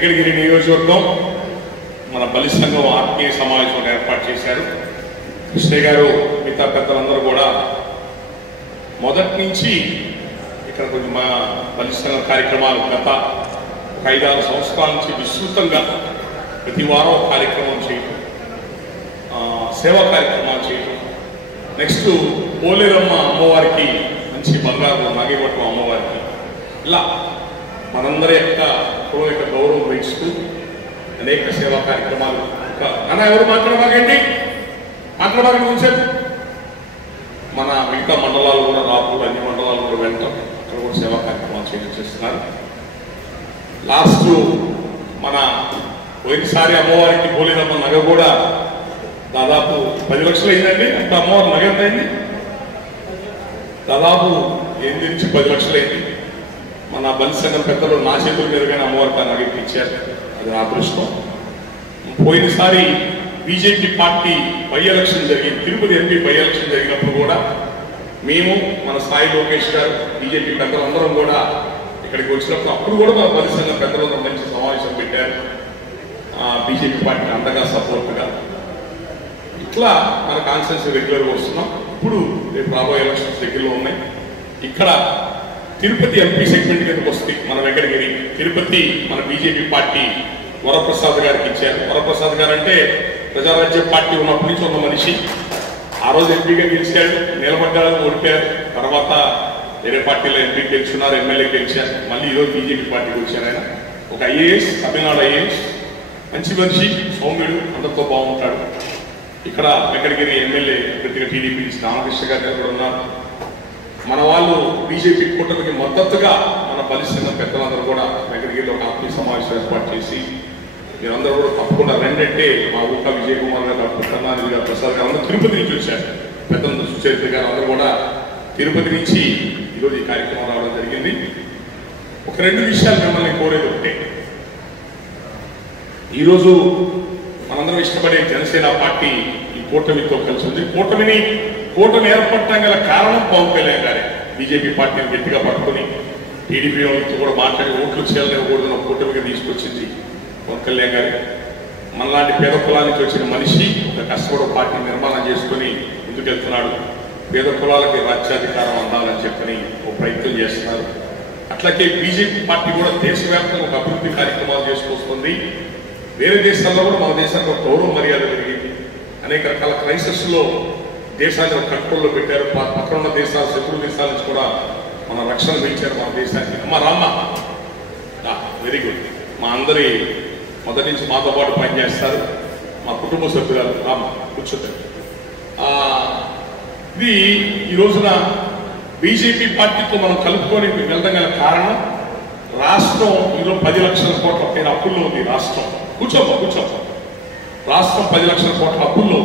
వెంకటగిరి నియోజకవర్గం మన బలి సంఘం ఆత్మీయ సమావేశం ఏర్పాటు చేశారు. కృష్ణయ్య గారు మిగతా పెద్దలందరూ కూడా మొదటి నుంచి ఇక్కడ కొంచెం మా బలి సంఘం కార్యక్రమాలు గత 5-6 సంవత్సరాల నుంచి విస్తృతంగా ప్రతి వారం కార్యక్రమం చేయటం, సేవా కార్యక్రమాలు చేయటం, నెక్స్ట్ పోలేరమ్మ అమ్మవారికి మంచి బంగారు నాగేపట్నం అమ్మవారికి, ఇలా మనందరి యొక్క గౌరవం వహిస్తూ అనేక సేవా కార్యక్రమాలు. అన్న ఎవరు మాట్లాడబాగండి ఉంచారు. మన మిగతా మండలాలు కూడా రాపూర్ అన్ని మండలాలు కూడా వెళ్తాం, అక్కడ కూడా సేవా కార్యక్రమాలు చేయడం చేస్తున్నారు. లాస్ట్ మన పోయినసారి అమ్మవారికి పోలేదమ్మ నగ కూడా దాదాపు 10 లక్షలు అయిందండి. అంటే అమ్మవారి నగ ఎంత అయింది? దాదాపు 8 నుంచి 10 లక్షలు అయింది. మన బలి సంఘం పెద్దలు నా చేతుల మీదుగానే అమ్మవారికి నగ ఇచ్చారు. అది అదృష్టం. పోయినసారి బీజేపీ పార్టీ బై ఎలక్షన్ జరిగింది, తిరుపతి ఎంపీ బై ఎలక్షన్ జరిగినప్పుడు కూడా మేము మన సాయి లోకేష్ గారు బీజేపీ పెద్దలందరం కూడా ఇక్కడికి వచ్చినప్పుడు అప్పుడు కూడా మన బలి సంఘం పెద్దలందరూ మంచి సమావేశం పెట్టారు, బీజేపీ పార్టీని అంతగా సపోర్ట్గా. ఇట్లా మన కాన్స్టిట్యూన్సీ రెగ్యులర్గా వస్తున్నాం. ఇప్పుడు రేపు రాబోయే ఎలక్షన్స్ దగ్గరలో ఉన్నాయి. ఇక్కడ తిరుపతి ఎంపీ సెగ్మెంట్ కిందకు వస్తుంది మన వెంకటగిరి. తిరుపతి మన బీజేపీ పార్టీ వరప్రసాద్ గారికి ఇచ్చారు. వరప్రసాద్ గారు అంటే ప్రజారాజ్యం పార్టీ ఉన్నప్పటి నుంచి ఉన్న మనిషి. ఆ రోజు ఎంపీగా గెలిచాడు, నిలబడ్డాడు, ఓడిపోయారు. తర్వాత వేరే పార్టీలో ఎంపీ గెలుచున్నారు, ఎమ్మెల్యే గెలిచారు. మళ్ళీ ఈరోజు బీజేపీ పార్టీకి వచ్చారు. ఆయన ఒక ఐఏఎస్, తమిళనాడు ఐఏఎస్, మంచి మనిషి, సౌమ్యుడు, అందరితో బాగుంటాడు. ఇక్కడ వెంకటగిరి ఎమ్మెల్యే ప్రతిగా టీడీపీ రామకృష్ణ గారు కూడా ఉన్నారు. మన వాళ్ళు బీజేపీ కూటమికి మద్దతుగా మన బలి సంఘం పెద్దలందరూ కూడా వెంకటగిరిలో ఒక ఆత్మీయ సమావేశం ఏర్పాటు చేసి మీరందరూ కూడా తప్పకుండా రెండంటే మా ఊకా విజయ్ కుమార్ గారు, డాక్టర్ కరుణానిధి గారు, ప్రసాద్ గారు అందరూ తిరుపతి నుంచి వచ్చారు. పెద్దలందరూ సుచరిత గారు అందరూ కూడా తిరుపతి నుంచి ఈరోజు ఈ కార్యక్రమం రావడం జరిగింది. ఒక 2 విషయాలు మిమ్మల్ని కోరేది ఒకటే. ఈరోజు మనందరం ఇష్టపడే జనసేన పార్టీ ఈ కూటమితో కలిసి ఉంది. కూటమి ఏర్పడటం గల కారణం పవన్ కళ్యాణ్ గారే. బీజేపీ పార్టీని గట్టిగా పట్టుకుని టీడీపీ వాళ్ళతో కూడా మాట్లాడి ఓట్లు చేయలేకూడదు కూటమిగా తీసుకొచ్చింది పవన్ కళ్యాణ్ గారి. మనలాంటి పేద కులానికి వచ్చిన మనిషి ఒక కష్టపడ పార్టీ నిర్మాణం చేసుకుని ముందుకెళ్తున్నాడు. పేద కులాలకి రాజ్యాధికారం అందాలని చెప్పని ఒక ప్రయత్నం చేస్తున్నారు. అట్లాగే బీజేపీ పార్టీ కూడా దేశవ్యాప్తంగా ఒక అభివృద్ధి కార్యక్రమాలు చేసుకొస్తుంది. వేరే దేశాల్లో కూడా మన దేశానికి ఒక గౌరవ మర్యాద పెరిగింది. అనేక రకాల క్రైసిస్లో దేశాన్ని కంట్రోల్లో పెట్టారు. పక్కన ఉన్న దేశాలు, శత్రు దేశాల నుంచి కూడా మన రక్షణ పెంచారు మన దేశానికి. అమ్మ రామ్మ వెరీ గుడ్. మా అందరి మొదటి నుంచి మాతో పాటు పనిచేస్తారు, మా కుటుంబ సభ్యులు. రామ్మ కూర్చోండి. ఇది ఈ రోజున బీజేపీ పార్టీతో మనం కలుపుకొని వెళ్ళడం గల కారణం రాష్ట్రం ఈరోజు 10 లక్షల కోట్ల పైన అప్పుల్లో ఉంది. రాష్ట్రం కూర్చోమ్మా. రాష్ట్రం 10 లక్షల కోట్ల అప్పుల్లో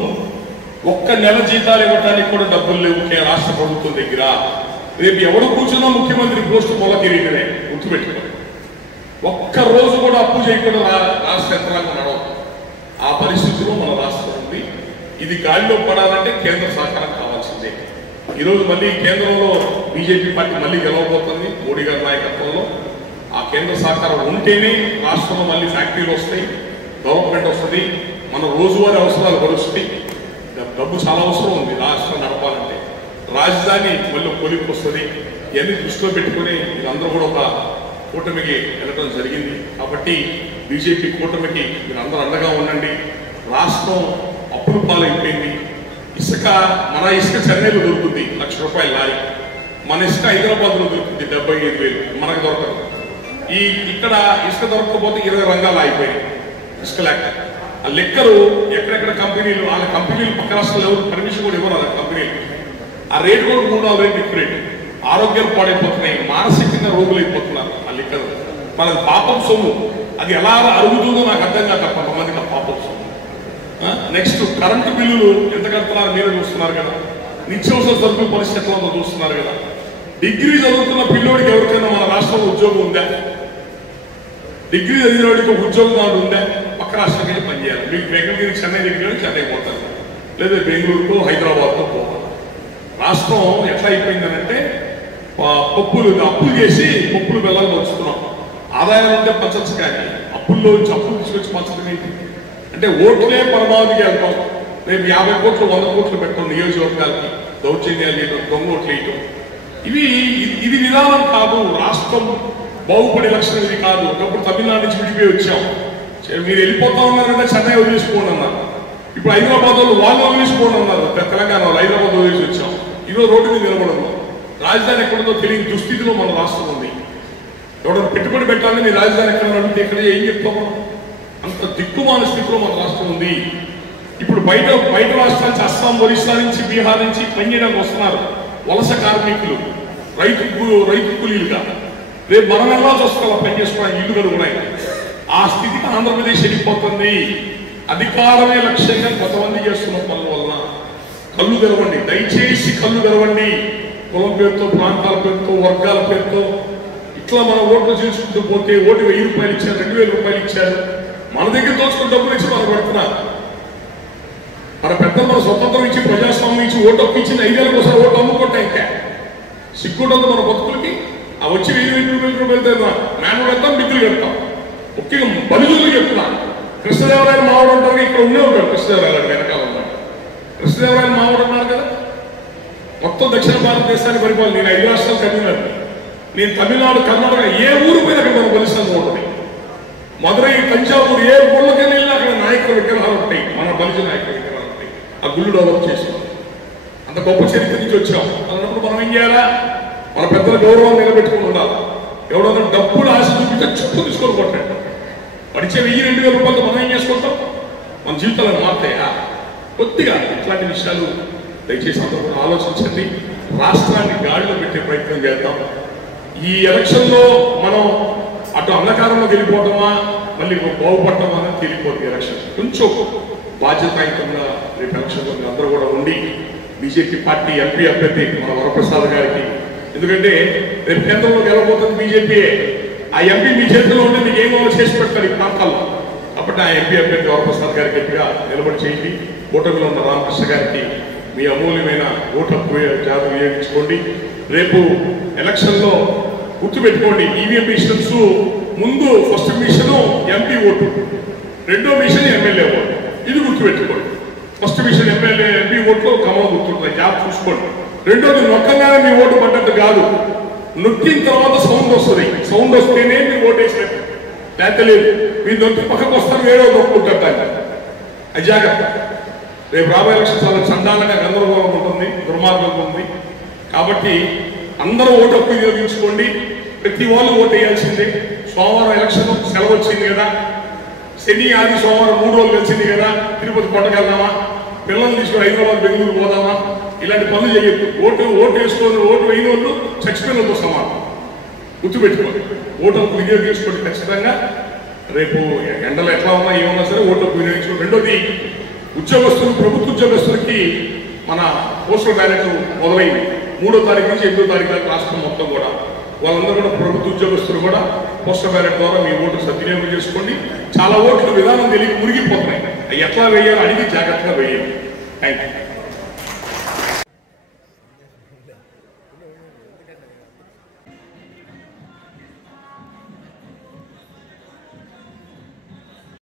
ఒక్క నెల జీతాలు ఇవ్వడానికి కూడా డబ్బులు లేవు రాష్ట్ర ప్రభుత్వం దగ్గర. రేపు ఎవడు కూర్చున్నా ముఖ్యమంత్రి పోస్టు మొలకెరీటనే గుర్తుపెట్టుకోండి. ఒక్క రోజు కూడా అప్పు చేయకుండా రాష్ట్ర యంత్రాంగం నడవదు. ఆ పరిస్థితిలో మన రాష్ట్రం ఉంది. ఇది గాలిలో పడాలంటే కేంద్ర సహకారం కావాల్సిందే. ఈరోజు మళ్ళీ కేంద్రంలో బీజేపీ పార్టీ మళ్ళీ గెలవబోతుంది మోడీ గారి నాయకత్వంలో. ఆ కేంద్ర సహకారం ఉంటేనే రాష్ట్రంలో మళ్ళీ ఫ్యాక్టరీలు వస్తాయి, డెవలప్మెంట్ వస్తుంది, మన రోజువారీ అవసరాలు గడుస్తాయి. డబ్బు చాలా అవసరం ఉంది రాష్ట్రం నడపాలంటే. రాజధాని మళ్ళీ కొలికి వస్తుంది. ఇవన్నీ దృష్టిలో పెట్టుకుని మీరందరూ కూడా ఒక కూటమికి వెళ్ళడం జరిగింది. కాబట్టి బీజేపీ కూటమికి మీరందరూ అండగా ఉండండి. రాష్ట్రం అప్పుల పాలైపోయింది. మన ఇసుక చెన్నైలో దొరుకుతుంది, ₹1,00,000 లారీ. మన ఇసుక హైదరాబాద్లో దొరుకుతుంది 75,000, మనకు దొరకదు. ఇక్కడ ఇసుక దొరకకపోతే 20 రంగాలు అయిపోయినాయి ఇసుక లేక. ఆ లెక్కరు ఎక్కడెక్కడ కంపెనీలు, వాళ్ళ కంపెనీలు పక్క రాష్ట్రాలు ఎవరు పర్మిషన్ కూడా ఇవ్వరు. ఆ కంపెనీలు ఆ రేటు కూడా 3-4 రేట్లు ఎక్కువ రేటు. ఆరోగ్యాలు పాడైపోతున్నాయి, మానసికంగా రోగులు అయిపోతున్నారు. ఆ లెక్కరు మనది పాపం సొమ్ము. అది ఎలా అరుగుతుందో నాకు అర్థం కాక కొంతమందికి ఆ పాపం సొమ్ము. నెక్స్ట్ కరెంటు బిల్లులు ఎంత కడుతున్నారు మీరే చూస్తున్నారు కదా. నిత్యావసర సరుకుల పరిస్థితుల్లో చూస్తున్నారు కదా. డిగ్రీ చదువుతున్న పిల్లోడికి ఎవరికైనా మన రాష్ట్రంలో ఉద్యోగం ఉందా? డిగ్రీ చదివిన వాడికి ఒక ఉద్యోగం నాడు ఉందా? పక్క రాష్ట్రానికి వెళ్ళి పనిచేయాలి. మీకు వెంకటగిరి చెన్నై దగ్గర చెన్నై పోతారు, లేదా బెంగళూరుకు హైదరాబాద్కు పోతారు. రాష్ట్రం ఎట్లా అయిపోయిందనంటే అప్పులు చేసి పప్పులు బెల్లాలు పంచుతున్నాం. ఆదాయం ఉంటే పంచచ్చు, కానీ అప్పుల్లో నుంచి అప్పులు తీసుకొచ్చి పంచడం ఏంటి అంటే ఓట్లే పరమావధికి వెళ్తాం. రేపు 50 కోట్లు 100 కోట్లు పెట్టడం నియోజకవర్గాలకి దౌర్జన్యాలు చేయడం, దొంగ ఓట్లు వేయటం, ఇది విధానం కాదు. రాష్ట్రం బాగుపడే లక్షణం ఇది కాదు. ఒకప్పుడు తమిళనాడు నుంచి విడిపోయి వచ్చాం, మీరు వెళ్ళిపోతా ఉన్నారంటే చెన్నై వదిలేసుకోండి అన్నారు. ఇప్పుడు హైదరాబాద్ వాళ్ళు వదిలేసుకోండి అన్నారు. తెలంగాణ వాళ్ళు హైదరాబాద్ వదిలేసి వచ్చాం. ఈరోజు రోడ్డు మీద నిలబడము. రాజధాని ఎక్కడుందో తెలియని దుస్థితిలో మన రాష్ట్రం ఉంది. ఎవరైనా పెట్టుబడి పెట్టాలని మీ రాజధాని ఎక్కడ అడిగితే ఇక్కడ ఏం చెప్తాము? అంత దిక్కుమాల స్థితిలో మన రాష్ట్రం ఉంది. ఇప్పుడు బయట రాష్ట్రాల నుంచి అస్సాం, ఒరిస్సా నుంచి, బీహార్ నుంచి పనిచేయడానికి వస్తున్నారు వలస కార్మికులు, రైతు కూలీలుగా. రేపు మనం వెళ్ళాల్సి వస్తాం పని చేసుకోవడానికి, ఇల్లు కలుగున్నాయి. ఆ స్థితికి ఆంధ్రప్రదేశ్ వెళ్ళిపోతుంది. అధికారమే లక్ష్యంగా కొంతమంది చేస్తున్న పనుల వలన కళ్ళు తెరవండి, దయచేసి కళ్ళు తెరవండి. కులం పేరుతో, ప్రాంతాల పేరుతో, వర్గాల పేరుతో ఇట్లా మన ఓట్లు చేసుకుంటూ పోతే ఓటు 1000 రూపాయలు ఇచ్చారు, 2000 రూపాయలు ఇచ్చారు, మన దగ్గర దోచుకుని డబ్బులు ఇచ్చి మనం పెడుతున్నారు. మన పెద్దలు మన స్వతంత్రం ఇచ్చి, ప్రజాస్వామ్యం ఇచ్చి, ఓటు హక్కు ఇచ్చింది 5 ఏళ్ళ కోసం ఓటు అమ్ముకుంటా. ఇంకా సిగ్గుంటుంది మన బతుకులకి. ఆ వచ్చి 1000 రూపాయలు మేనలు పెడతాం, మిత్రులు పెడతాం. ముఖ్యంగా బలుజులు చెప్తున్నా, కృష్ణదేవరాయల మావాడు ఉంటారు, ఇక్కడ ఉండే ఉంటాడు. కృష్ణదేవరాయల వెనకాల ఉన్నాడు. కృష్ణదేవరాయల మావాడు ఉన్నారు కదా, మొత్తం దక్షిణ భారతదేశాన్ని పరిపాలన. నేను 5 రాష్ట్రాలు కన్వీనర్. నేను తమిళనాడు, కర్ణాటక ఏ ఊరు పోయినా అక్కడ మన బలిష్టంగా ఉంటుంది. మదురై, తంజావూరు ఏ ఊళ్ళకి వెళ్ళినా అక్కడ నాయకుల విగ్రహాలు ఉంటాయి, మన బలిజ నాయకుల విగ్రహాలు ఉంటాయి. ఆ గుళ్ళు డెవలప్ చేసుకున్నాం. అంత గొప్ప చరిత్ర నుంచి వచ్చాం. అన్నప్పుడు మనం ఏం చేయాలా? మన పెద్దల గౌరవాన్ని నిలబెట్టుకుని ఉండాలి. ఎవడన్నా డబ్బులు ఆశ చూపితే చెప్పు తీసుకొని కొట్టాడు. పడిచే 1000-2000 రూపాయలతో మనం ఏం చేసుకుంటాం? మన జీవితాలను మారుతాయా? కొద్దిగా ఇట్లాంటి విషయాలు దయచేసి అందరూ ఆలోచించండి. రాష్ట్రాన్ని గాడిలో పెట్టే ప్రయత్నం చేద్దాం. ఈ ఎలక్షన్లో మనం అటు అంధకారంలో వెళ్ళిపోవటమా, మళ్ళీ బాగుపడటమా అని తెలియపోతుంది. ఎలక్షన్ కొంచెం బాధ్యతాయుతంగా రేపు ఎలక్షన్లో అందరూ కూడా ఉండి బీజేపీ పార్టీ ఎంపీ అభ్యర్థి మన వరప్రసాద్ గారికి, ఎందుకంటే రేపు కేంద్రంలో గెలవబోతుంది బీజేపీయే. ఆ ఎంపీ మీ చేతిలో ఉంటే మీకు ఏమో చేసి పెడతారు ఈ ప్రాంతాల్లో. కాబట్టి ఆ ఎంపీ అభ్యర్థి వరప్రసాద్ గారికి గట్టిగా నిలబడి చేయండి. ఓటమిలో ఉన్న రామకృష్ణ గారికి మీ అమూల్యమైన ఓటు హక్కు జాగ్రత్త వినియోగించుకోండి. రేపు ఎలక్షన్లో గుర్తుపెట్టుకోండి, ఈవీఎం మిషన్స్ ముందు ఫస్ట్ మిషన్ ఎంపీ ఓటు, రెండో మిషన్ ఎమ్మెల్యే ఓటు. ఇది గుర్తుపెట్టుకోండి. ఫస్ట్ మిషన్ ఎమ్మెల్యే ఎంపీ ఓట్లు కమలం గుర్తుంటుంది, జాబ్ చూసుకోండి. రెండోది నొక్కగానే మీ ఓటు పడ్డట్టు కాదు, నొక్కిన తర్వాత సౌండ్ వస్తుంది. సౌండ్ వస్తేనే మీరు ఓటు వేసినట్టు, లేకపోతే లేదు. మీరు నొక్కి పక్కకు వస్తారు, వేరే నొక్కుంటారు. దాన్ని అది జాగ్రత్త. రేపు రాబోయే ఎలక్షన్ చాలా చండాలంగా గందరగోళం ఉంటుంది, దుర్మార్గంగా ఉంది. కాబట్టి అందరూ ఓటు హక్కు వినియోగించుకోండి. ప్రతి వాళ్ళు ఓటు వేయాల్సిందే. సోమవారం ఎలక్షన్ సెలవు వచ్చింది కదా, శని, ఆది, సోమవారం 3 రోజులు కలిసింది కదా, తిరుపతి కొండకు వెళ్దామా, పిల్లల్ని తీసుకుని హైదరాబాద్, బెంగళూరు పోదామా, ఇలాంటి పనులు చేయొద్దు. ఓటు వేసుకొని ఓటు వేయని వాళ్ళు చచ్చిపోయినతో సమానం. గుర్తుపెట్టుకోండి, ఓటు హక్కు వినియోగించుకోండి ఖచ్చితంగా. రేపు ఎండలు ఎట్లా ఉన్నా ఏమన్నా సరే ఓటు హక్కు వినియోగించుకోండి. రెండోది, ఉద్యోగస్తులు, ప్రభుత్వ ఉద్యోగస్తులకి మన పోస్టల్ బ్యాలెట్ మొదలైంది. 3వ తారీఖు నుంచి 8వ తారీఖు దాకా రాష్ట్రం మొత్తం కూడా వాళ్ళందరూ కూడా ప్రభుత్వ ఉద్యోగస్తులు కూడా పోస్టల్ బ్యాలెట్ ద్వారా మీ ఓటు సద్వినియోగం చేసుకోండి. చాలా ఓట్లు విధానం తెలియక మురిగిపోతున్నాయి. అవి ఎట్లా వేయాలో అడిగి జాగ్రత్తగా వేయండి. Thank you.